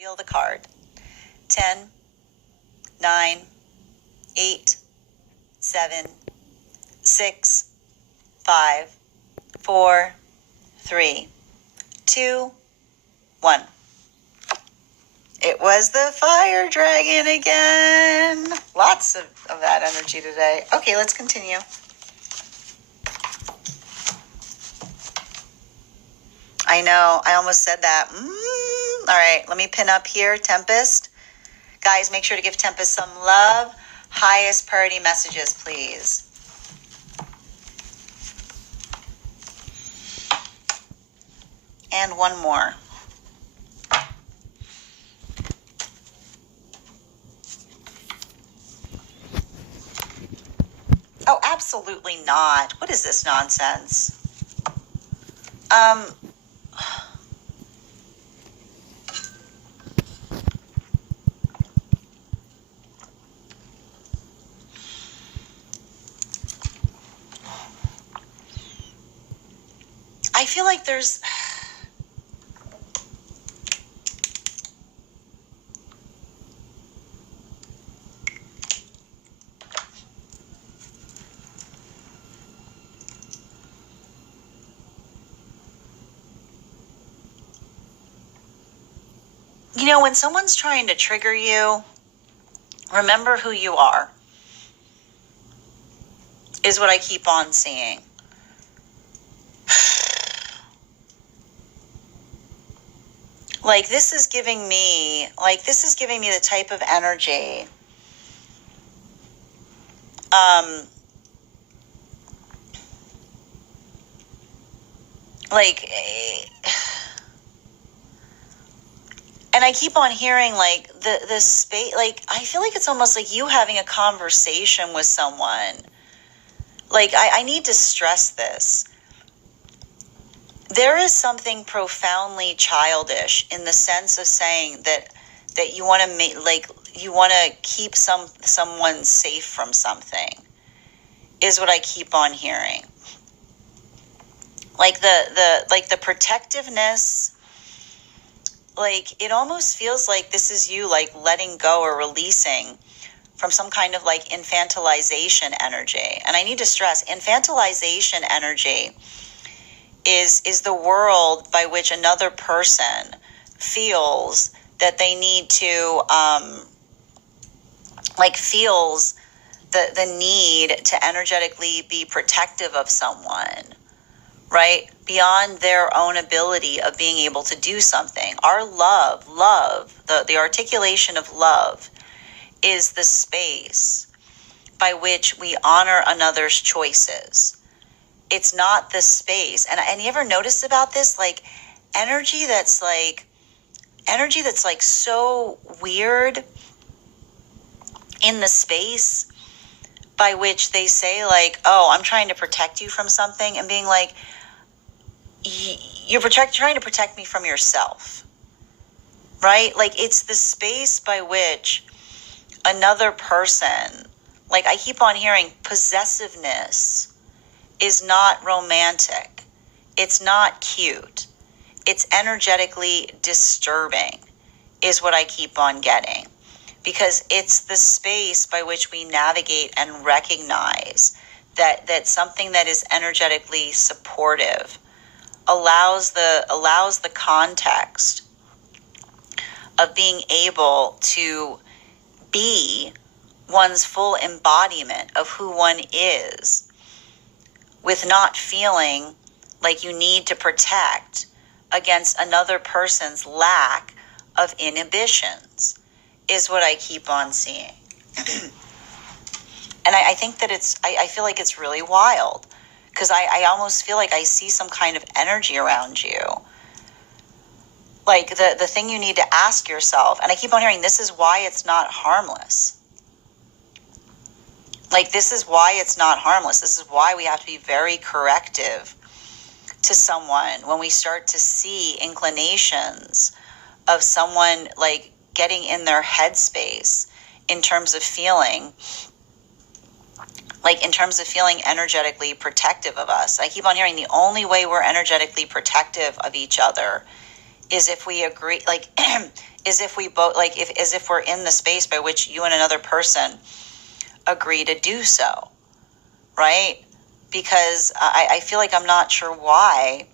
Deal the card. 10, 9, 8, 7, 6, 5, 4, 3, 2, 1. It was the fire dragon again. Lots of that energy today. Okay, let's continue. I know, I almost said that. All right, let me pin up here, Tempest. Guys, make sure to give Tempest some love. Highest priority messages, please. And one more. Oh, absolutely not. What is this nonsense? I feel like there's... You know, when someone's trying to trigger you, remember who you are, is what I keep on seeing. This is giving me the type of energy. And I keep on hearing the space, I feel like it's almost like you having a conversation with someone. I need to stress this. There is something profoundly childish in the sense of saying that you want to make, you want to keep someone safe from something, is what I keep on hearing. The protectiveness, it almost feels like this is you letting go or releasing from some kind of infantilization energy. And I need to stress, infantilization energy is the world by which another person feels that they need to, feels the need to energetically be protective of someone, right? Beyond their own ability of being able to do something. Our love, the articulation of love is the space by which we honor another's choices. It's not the space. And you ever notice about this? Energy that's so weird in the space by which they say oh, I'm trying to protect you from something, and being you're trying to protect me from yourself, right? It's the space by which another person, I keep on hearing possessiveness is not romantic. It's not cute. It's energetically disturbing, is what I keep on getting. Because it's the space by which we navigate and recognize that something that is energetically supportive allows the context of being able to be one's full embodiment of who one is, with not feeling like you need to protect against another person's lack of inhibitions, is what I keep on seeing. And I think that I feel like it's really wild, because I almost feel like I see some kind of energy around you. The thing you need to ask yourself, and I keep on hearing, this is why it's not harmless. This is why it's not harmless. This is why we have to be very corrective to someone when we start to see inclinations of someone getting in their headspace in terms of feeling energetically protective of us. I keep on hearing the only way we're energetically protective of each other is if we agree, like, is if we both, like, if as if we're in the space by which you and another person agree to do so, right? Because I feel like I'm not sure why.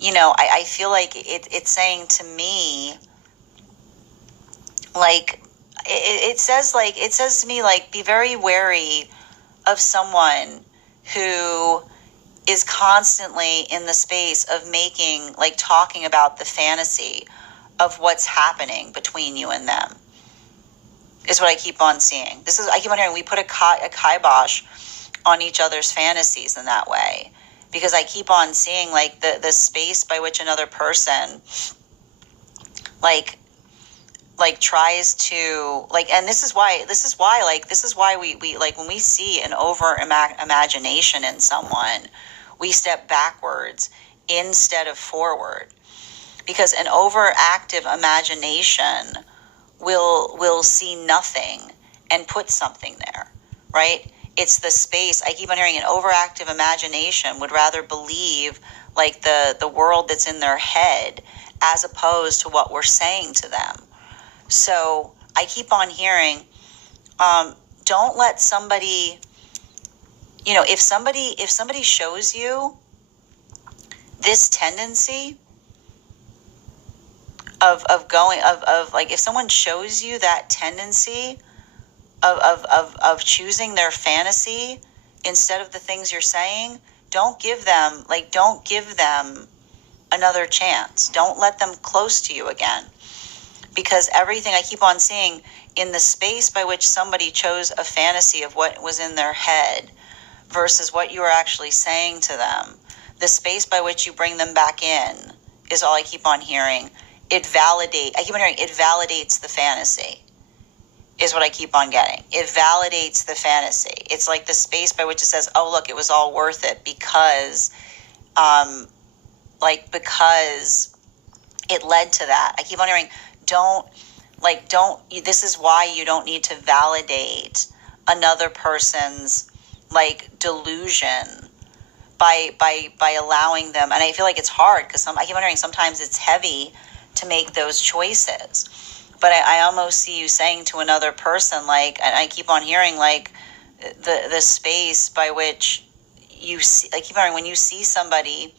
I feel like it's saying to me, like, it says to me, like, be very wary of someone who is constantly in the space of making, like, talking about the fantasy of what's happening between you and them, is what I keep on seeing. I keep on hearing we put a kibosh on each other's fantasies in that way, because I keep on seeing, like, the space by which another person, like tries to, like, and this is why we like, when we see an imagination in someone, we step backwards instead of forward, because an overactive imagination will see nothing and put something there, right? It's the space. I keep on hearing an overactive imagination would rather believe, like, the world that's in their head as opposed to what we're saying to them. So I keep on hearing, don't let somebody, if somebody shows you this tendency of like, if someone shows you that tendency of choosing their fantasy instead of the things you're saying, don't give them another chance. Don't let them close to you again. Because everything I keep on seeing in the space by which somebody chose a fantasy of what was in their head versus what you are actually saying to them, the space by which you bring them back in is all I keep on hearing. I keep on hearing it validates the fantasy, is what I keep on getting. It validates the fantasy. It's like the space by which it says, oh, look, it was all worth it because it led to that. I keep on hearing, this is why you don't need to validate another person's, like, delusion by allowing them. And I feel like it's hard because I keep on hearing sometimes it's heavy to make those choices. But I almost see you saying to another person, like, and I keep on hearing, like, the space by which you see, I keep on hearing when you see somebody,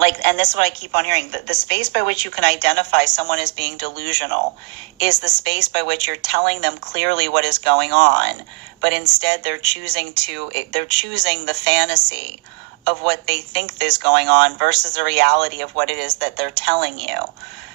like, and this is what I keep on hearing, the space by which you can identify someone as being delusional is the space by which you're telling them clearly what is going on, but instead they're choosing the fantasy of what they think is going on versus the reality of what it is that they're telling you.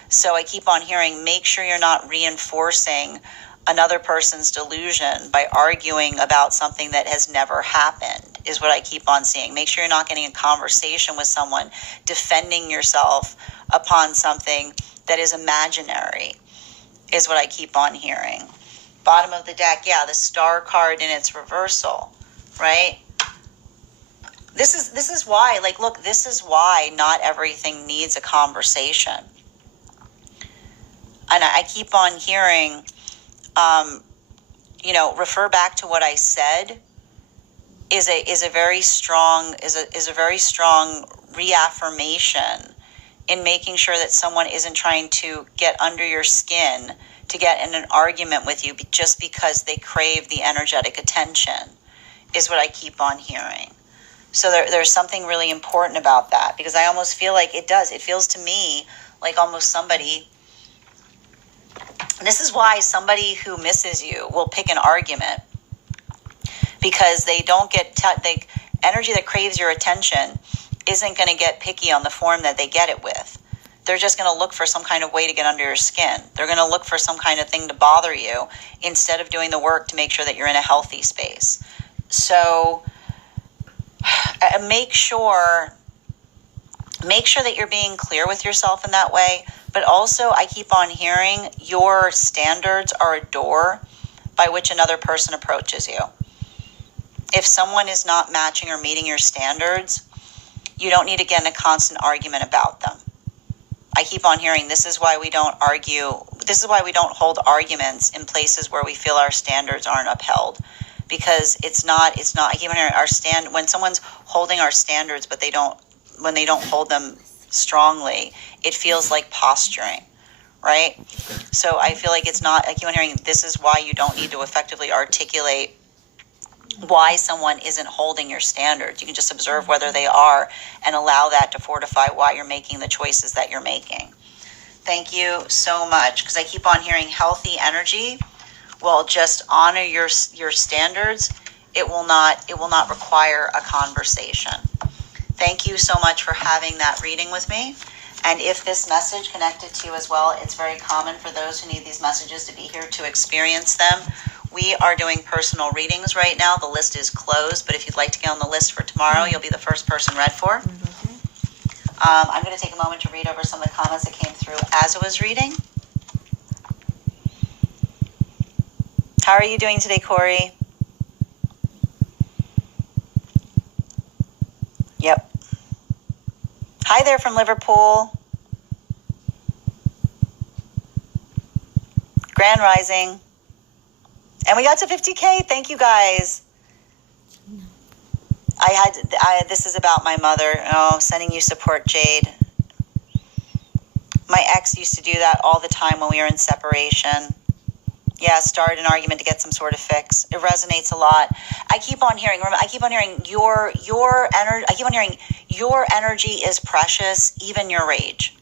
So I keep on hearing, make sure you're not reinforcing another person's delusion by arguing about something that has never happened, is what I keep on seeing. Make sure you're not getting a conversation with someone defending yourself upon something that is imaginary, is what I keep on hearing. Bottom of the deck, yeah, the Star card in its reversal, right? This is why, like, look, this is why not everything needs a conversation. And I keep on hearing, refer back to what I said is a very strong reaffirmation in making sure that someone isn't trying to get under your skin to get in an argument with you just because they crave the energetic attention, is what I keep on hearing. So there's something really important about that, because I almost feel like it feels to me like almost somebody. This is why somebody who misses you will pick an argument, because they don't get the energy that craves your attention isn't going to get picky on the form that they get it with. They're just going to look for some kind of way to get under your skin. They're going to look for some kind of thing to bother you instead of doing the work to make sure that you're in a healthy space. So make sure that you're being clear with yourself in that way. But also, I keep on hearing your standards are a door by which another person approaches you. If someone is not matching or meeting your standards, you don't need to get in a constant argument about them. I keep on hearing this is why we don't argue. This is why we don't hold arguments in places where we feel our standards aren't upheld. Because it's not, I keep on hearing when someone's holding our standards, but when they don't hold them strongly, it feels like posturing, right? So I feel like it's not, I keep on hearing, this is why you don't need to effectively articulate why someone isn't holding your standards. You can just observe whether they are and allow that to fortify why you're making the choices that you're making. Thank you so much, because I keep on hearing healthy energy will just honor your standards. It will not require a conversation. Thank you so much for having that reading with me. And if this message connected to you as well, it's very common for those who need these messages to be here to experience them. We are doing personal readings right now. The list is closed, but if you'd like to get on the list for tomorrow, you'll be the first person read for. I'm going to take a moment to read over some of the comments that came through as I was reading. How are you doing today, Corey? Yep. Hi there from Liverpool. Grand Rising. And we got to 50K. Thank you guys. This is about my mother. Oh, sending you support, Jade. My ex used to do that all the time when we were in separation. Yeah, start an argument to get some sort of fix. It resonates a lot. I keep on hearing your energy. I keep on hearing your energy is precious, even your rage.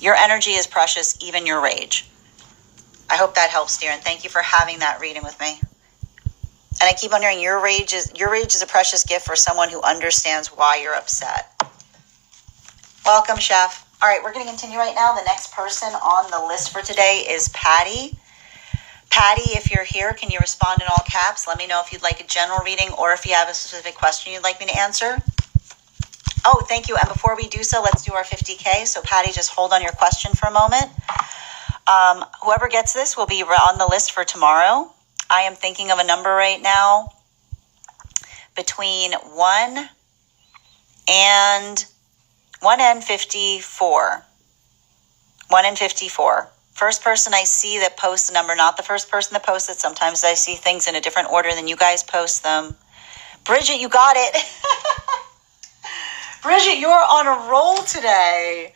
Your energy is precious, even your rage. I hope that helps, dear, and thank you for having that reading with me. And I keep on hearing your rage is a precious gift for someone who understands why you're upset. Welcome, Chef. All right, we're going to continue right now. The next person on the list for today is Patty. Patty, if you're here, can you respond in all caps? Let me know if you'd like a general reading or if you have a specific question you'd like me to answer. Oh, thank you. And before we do so, let's do our 50K. So Patty, just hold on your question for a moment. Whoever gets this will be on the list for tomorrow. I am thinking of a number right now between 1 and 54. 1 and 54. First person I see that posts the number, not the first person that posts it. Sometimes I see things in a different order than you guys post them. Bridget, you got it. Bridget, you're on a roll today.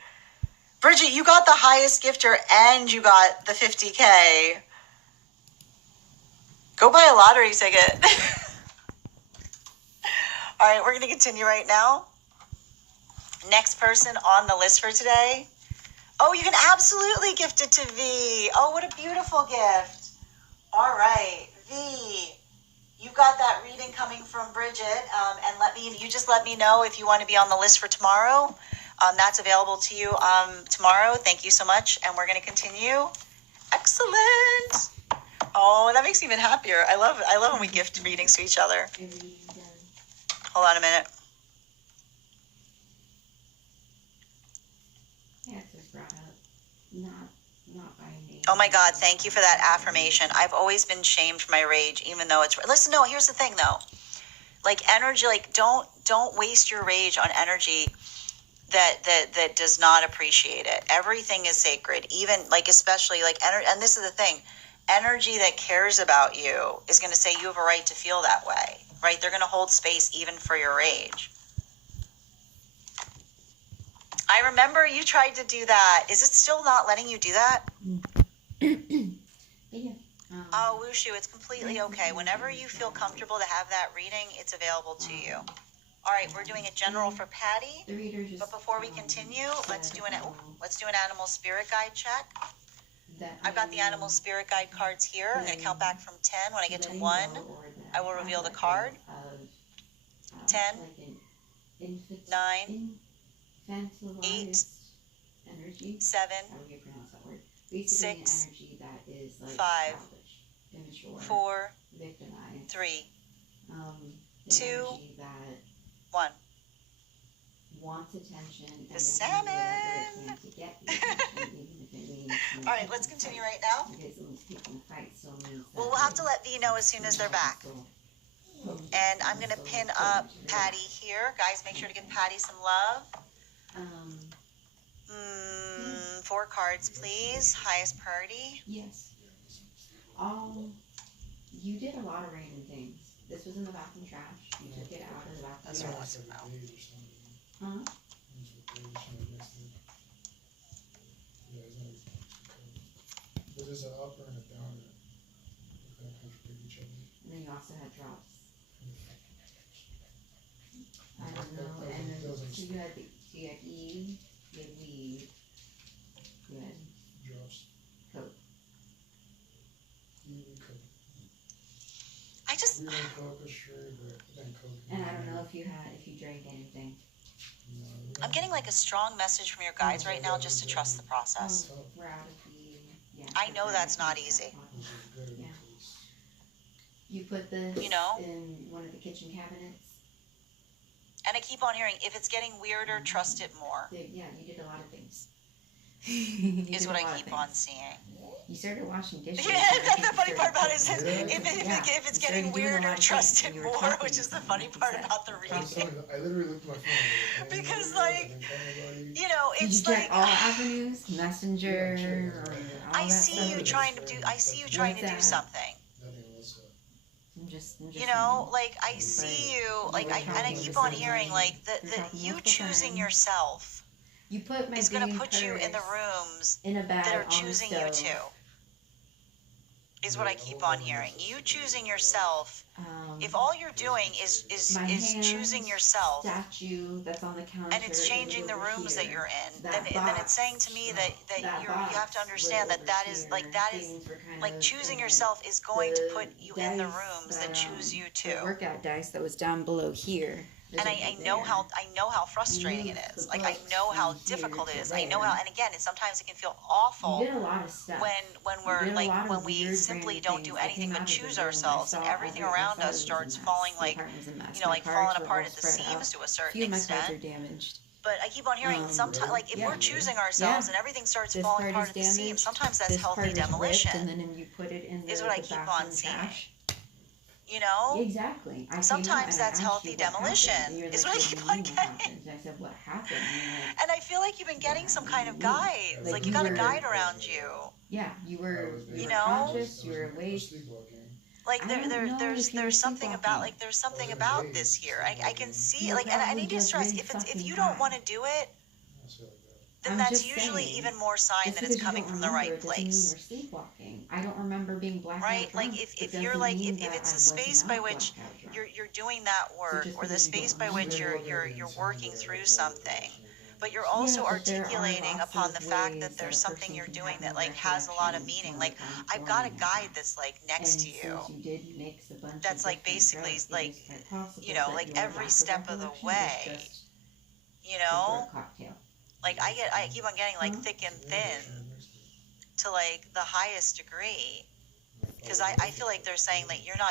Bridget, you got the highest gifter and you got the 50K. Go buy a lottery ticket. All right, we're going to continue right now. Next person on the list for today. Oh, you can absolutely gift it to V. Oh, what a beautiful gift. All right, V, you got that reading coming from Bridget. And you just let me know if you want to be on the list for tomorrow. That's available to you tomorrow. Thank you so much. And we're going to continue. Excellent. Oh, that makes me even happier. I love when we gift readings to each other. Hold on a minute. Oh my God, thank you for that affirmation. I've always been shamed for my rage, even though it's... Listen, no, here's the thing though. Like energy, like don't waste your rage on energy that does not appreciate it. Everything is sacred, even like especially like energy. And this is the thing, energy that cares about you is going to say you have a right to feel that way, right? They're going to hold space even for your rage. I remember you tried to do that. Is it still not letting you do that? Yeah. Oh, Wushu, it's completely okay. Whenever you feel comfortable to have that reading, it's available to you. All right, we're doing a general for Patty. But before we continue, let's do an animal spirit guide check. I've got the animal spirit guide cards here. I'm going to count back from 10. When I get to 1, I will reveal the card. 10, 9, 8, 7, 6, 5, 4, 3, 2, 1. Wants attention. The salmon. All right, let's continue right now. Well, we'll have to let V know as soon as they're back. And I'm going to pin up Patty here. Guys, make sure to give Patty some love. 4 cards, please. Highest priority. Yes. You did a lot of random things. This was in the bathroom trash. You took it out of the bathroom. That's what I want to know. Huh? Yeah, it's not. But there's an up and a down that kind of contradict each other. And then you also had drops. I That- don't know. that And then doesn't so you had Eve, you had weed, you had drops. coke. Even coke. I just, We didn't coke or straight, but then coke. And I don't know if you drank anything. No, I'm getting like a strong message from your guides right now just to trust the process. Oh, we're out of weed. Yeah. I know that's not easy. which is good Yeah. because You put this You know? in one of the kitchen cabinets. And I keep on hearing, if it's getting weirder, trust it more, Yeah, you did a lot of things. is what I keep on seeing. You started washing dishes. Yeah, that's the funny part about it is if it's You getting started doing a lot weirder, of trust things it when you were more, talking which is the to funny someone, part you said. about the I'm reading. telling you, I literally looked at my phone. Because, like, you know, Did you it's check like, all avenues, messenger, Yeah, or check. all I that see stuff? you trying to do WhatsApp. something. Nothing else. I'm just You know, saying. like I see you, like and I keep on hearing like that you choosing yourself You put my is going to green put you in the purse rooms in a bag that are on the choosing you stove. too. Is what I keep on hearing. You choosing yourself. If all you're doing is my choosing hand yourself, statue that's on the counter, and it's changing the over rooms that here. you're in, That then it's saying to me that you have to understand that is like choosing yourself is going to put you in the rooms that choose you The too. workout dice that was down below here. And I know how frustrating it is. Like I know how difficult it is. I know how, and again, sometimes it can feel awful You did a lot of stuff. when You we're did a like lot of when we weird simply random don't do things. I anything came but out of the choose room, I ourselves, and saw everything every- I around saw us it was a starts mess. falling The like apartment was a mess. like My falling cards were apart all at the spread out. seams to a A certain few of my cards are extent. damaged. But I keep on hearing sometimes, like if yeah. we're choosing ourselves and everything starts falling apart at the seams, sometimes that's this part healthy is ripped, demolition. and then you put it in Is the what I keep on bathroom seeing. trash. You know? Exactly. I Sometimes that's healthy demolition, is what I keep on getting. And I said, what happened? And you're like, And I feel like you've been getting some kind of guides. Like Like you you got a were- guide around you. yeah, you were You know? conscious, you were awake. Like I don't know if you were there's something about sleepwalking. there's something about this here. I can see You're like, and I probably need to just stress really if fucking you don't high. want to do it, then I'm that's just usually saying, even more sign Just that it's because you coming don't from the remember right it doesn't mean place. you were sleepwalking. I don't remember being blackout Right? drunk, Like if but you're doesn't like mean if that it's I the was space by not which blackout drunk. you're doing that work, just or the because you space don't by which remember you're working through something, but you're also Yeah, but there are articulating lots upon of the fact ways that there's that a something person you're can doing have that no like has a lot of recollection meaning. when Like it I've comes got a to guide that's like next to and you. since you did mix a bunch That's of like different basically drugs, like, it is quite possible you know, that like your every lack of step of the recollection was way. just You a know? drug cocktail. Like I keep on getting like Huh? thick and thin to like the highest degree. Because I feel like they're saying that you're not